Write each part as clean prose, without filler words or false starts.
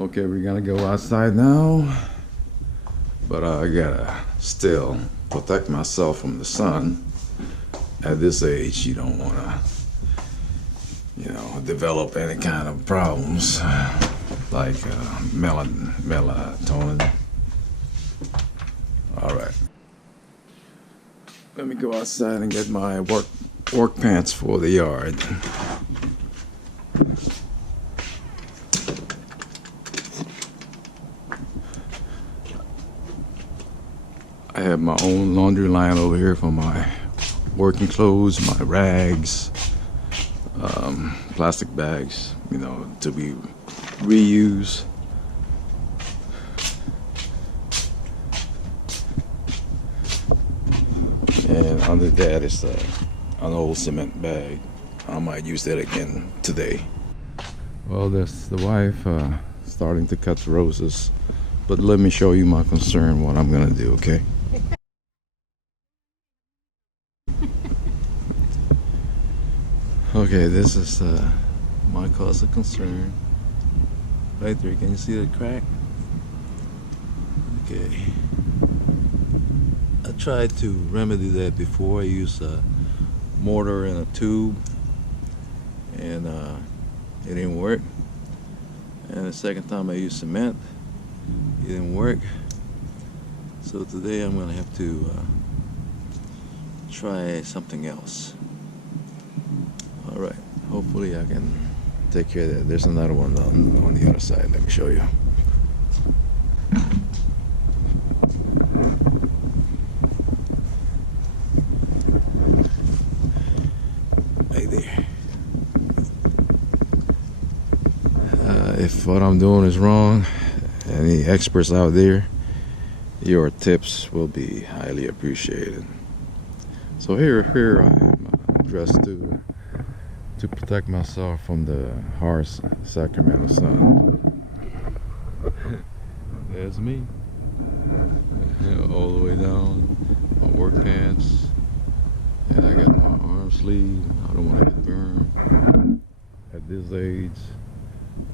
Okay, we're gonna go outside now, but I gotta still protect myself from the sun. At this age, you don't wanna, develop any kind of problems like melatonin. All right, let me go outside and get my work pants for the yard. I have my own laundry line over here for my working clothes, my rags, plastic bags, to be reused. And under that is an old cement bag. I might use that again today. Well, that's the wife starting to cut the roses. But let me show you my concern, what I'm gonna do, okay? Okay, this is my cause of concern. Right there, can you see the crack? Okay. I tried to remedy that before. I used a mortar and a tube, and it didn't work. And the second time I used cement, it didn't work. So today I'm gonna have to try something else. All right, hopefully I can take care of that. There's another one on the other side. Let me show you. Right there. If what I'm doing is wrong, any experts out there, your tips will be highly appreciated. So here I am dressed to protect myself from the harsh Sacramento sun. There's me, all the way down, my work pants, and I got my arm sleeve. I don't want to get burned. At this age,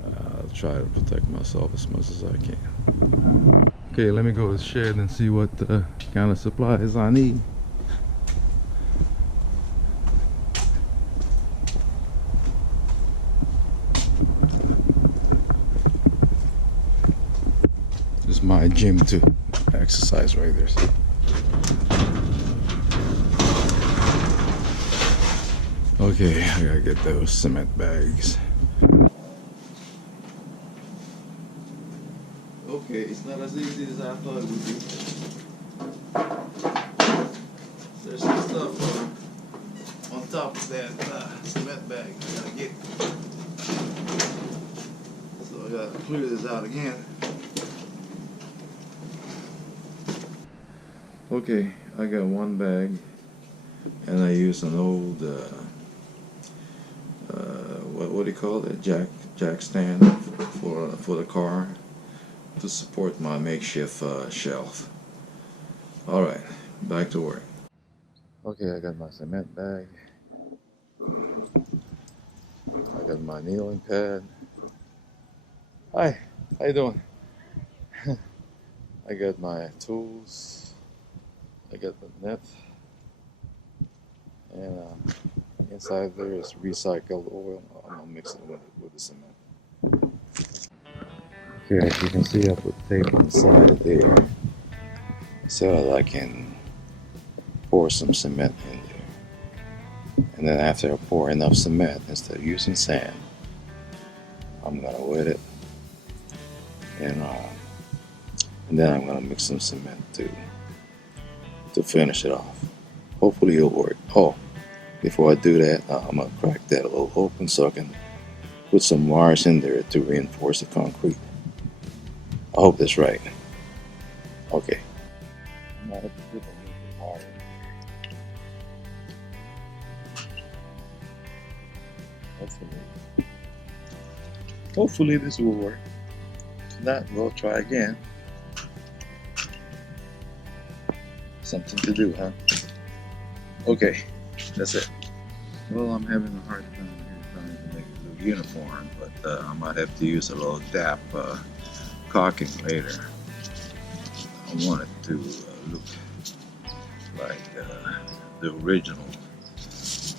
I'll try to protect myself as much as I can. Okay, let me go to the shed and see what kind of supplies I need. This is my gym to exercise right there. Okay, I gotta get those cement bags. Okay, it's not as easy as I thought it would be. There's some stuff on top of that cement bag I gotta get. So I gotta clear this out again. Okay, I got one bag, and I used an old what do you call it? Jack stand for the car to support my makeshift shelf. All right, back to work. Okay, I got my cement bag. I got my kneeling pad. Hi, how you doing? I got my tools. I got the net, and inside there is recycled oil. I'm gonna mix it with the cement. Okay, as you can see, I put tape on the side there so that I can pour some cement in there. And then after I pour enough cement, instead of using sand, I'm gonna wet it, and then I'm gonna mix some cement to finish it off. Hopefully it'll work. Oh, before I do that, I'm gonna crack that a little open so I can put some wires in there to reinforce the concrete. I hope that's right. Okay. Hopefully this will work. If not, we'll try again. Something to do, huh? Okay, that's it. Well, I'm having a hard time here trying to make it look uniform, but I might have to use a little dap caulking later. I want it to look like the original,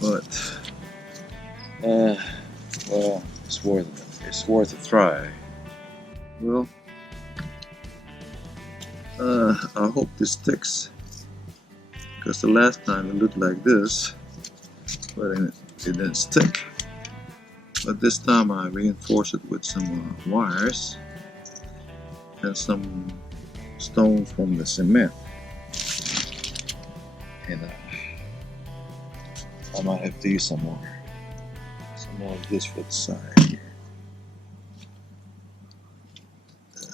but well, it's worth it. It's worth a try. Well, I hope this sticks, because the last time it looked like this, but it didn't stick. But this time I reinforced it with some wires and some stones from the cement. And I might have to use some more of this for the side here. For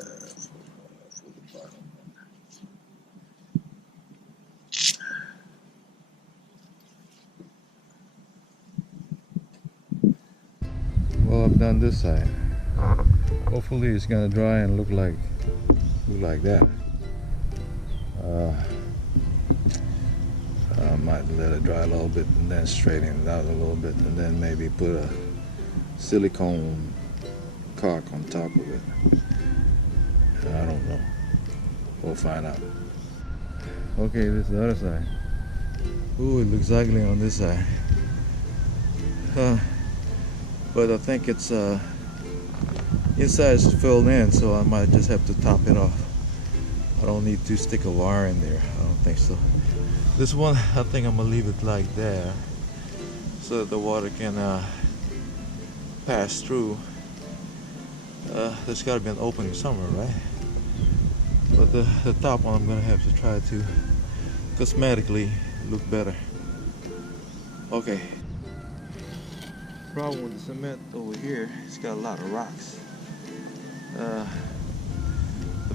the bottom one. Well, I've done this side. Hopefully it's gonna dry and look like that. I might let it dry a little bit and then straighten it out a little bit, and then maybe put a silicone caulk on top of it. I don't know. We'll find out. Okay, this is the other side. Ooh, it looks ugly on this side. But I think it's inside is filled in, so I might just have to top it off. I don't need to stick a wire in there. I don't think so. This one, I think I'm gonna leave it like that, so that the water can pass through. There's got to be an opening somewhere, right? But the top one, I'm gonna have to try to cosmetically look better. Okay. Problem with the cement over here, it's got a lot of rocks. The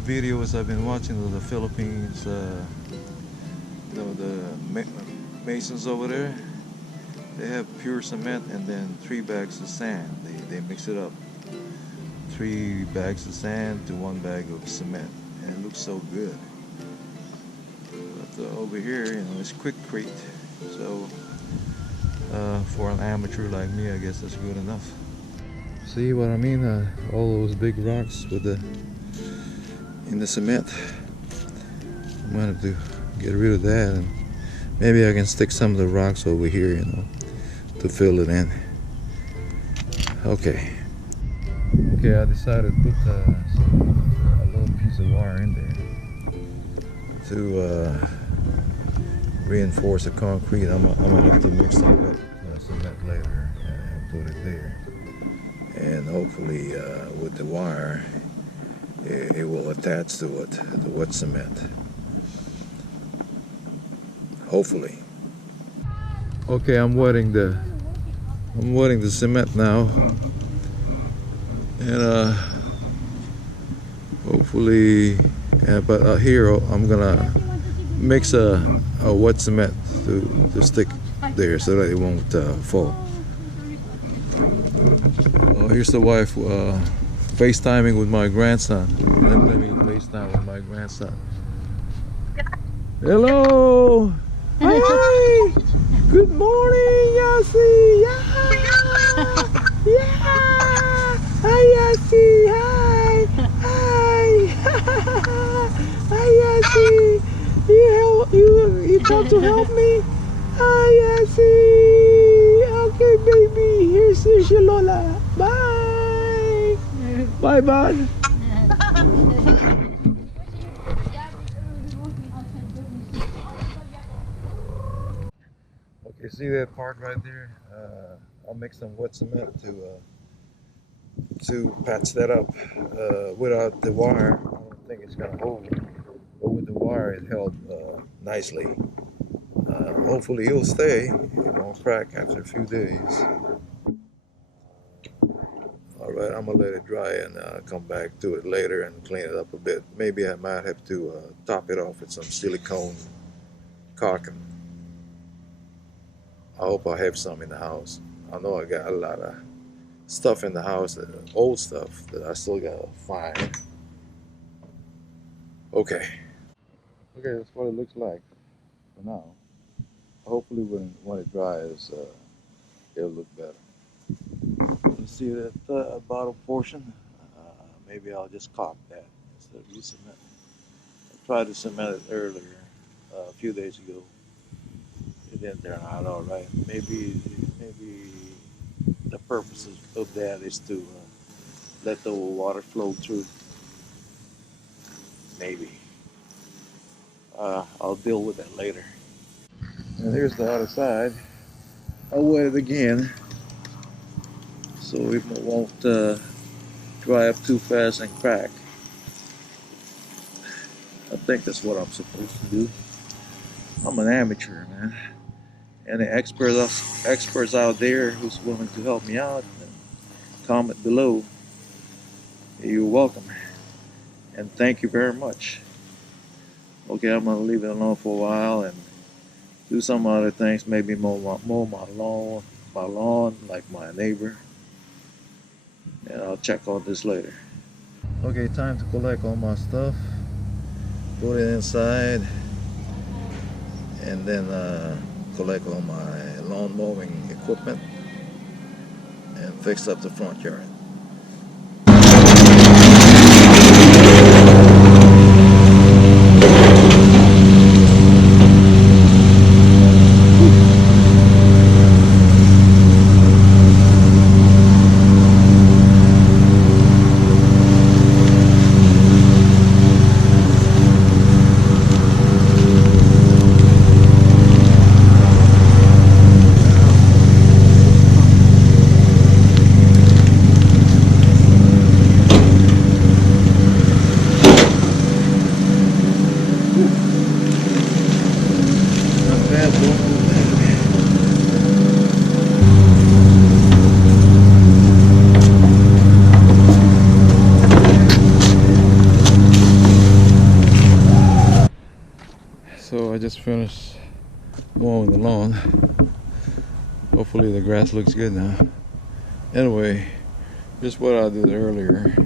videos I've been watching of the Philippines, the masons over there, they have pure cement and then 3 bags of sand. They mix it up. 3 bags of sand to 1 bag of cement, and it looks so good. But over here, you know, it's quickcrete, so for an amateur like me, I guess that's good enough. See what I mean? All those big rocks with in the cement. I'm gonna have to get rid of that, and maybe I can stick some of the rocks over here, you know, to fill it in. Okay. Okay, I decided to put a little piece of wire in there to reinforce the concrete. I'm gonna have to mix some wet cement later and put it there. And hopefully with the wire, it will attach to it, the wet cement. Hopefully. Okay, I'm wetting the cement now, and hopefully, but here I'm gonna mix a wet cement to stick there so that it won't fall. Oh, here's the wife FaceTiming with my grandson. Let me FaceTime with my grandson. Hello. Hi! Good morning, Yossi! Yeah! Yeah! Hi, Yossi! Hi! Hi! Hi, Yossi! You come to help me? Hi, Yossi! Okay, baby. Here's your Lola. Bye! Bye, bud. You see that part right there? I'll mix some wet cement to patch that up. Without the wire, I don't think it's gonna hold. But with the wire, it held nicely. Hopefully, it'll stay. It won't crack after a few days. All right, I'm gonna let it dry and come back to it later and clean it up a bit. Maybe I might have to top it off with some silicone caulking. I hope I have some in the house. I know I got a lot of stuff in the house, old stuff that I still gotta find. Okay. Okay, that's what it looks like for now. Hopefully when it dries, it'll look better. Let's see that bottom portion. Maybe I'll just caulk that instead of use cement. I tried to cement it earlier, a few days ago. It didn't turn out all right. Maybe the purpose of that is to let the water flow through. Maybe. I'll deal with that later. And here's the other side. I'll wet it again so it won't dry up too fast and crack. I think that's what I'm supposed to do. I'm an amateur, man. Any experts out there who's willing to help me out, comment below. You're welcome. And thank you very much. Okay, I'm gonna leave it alone for a while and do some other things. Maybe mow my lawn like my neighbor. And I'll check on this later. Okay, time to collect all my stuff. Put it inside, and then collect all my lawn mowing equipment and fix up the front yard. So I just finished mowing the lawn. Hopefully the grass looks good now. Anyway, just what I did earlier.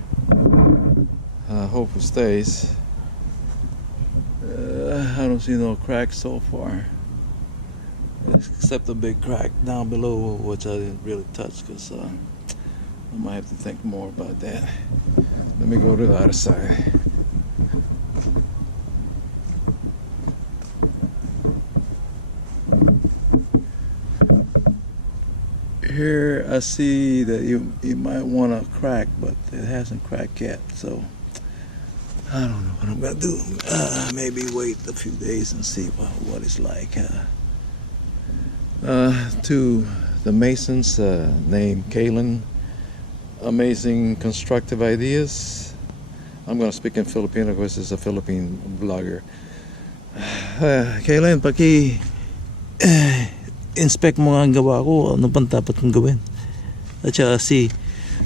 I hope it stays. I don't see no cracks so far, except a big crack down below, which I didn't really touch because I might have to think more about that. Let me go to the other side. Here I see that you might want to crack, but it hasn't cracked yet, so I don't know what I'm gonna do. Maybe wait a few days and see what it's like. To the masons named Kalen, amazing constructive ideas. I'm gonna speak in Filipino because it's a Philippine blogger. Kalen, inspect mo nga ang gawa ko, ano bang dapat kong gawin? At saka si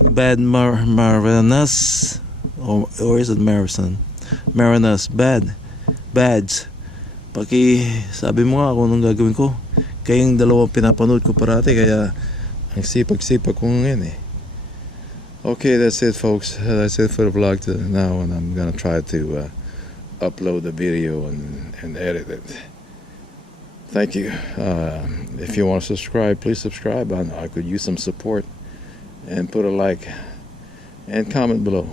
Bad Marinas, or is it Marison? Marinas, Bads. Sabi mo nga kung anong gagawin ko. Kayong dalawang pinapanood ko parati, kaya ang sipag-sipag ko ngayon eh. Okay, that's it folks. That's it for the vlog now, and I'm gonna try to upload the video and edit it. Thank you. If you want to subscribe, please subscribe. I could use some support. And put a like and comment below.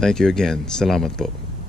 Thank you again. Salamat po.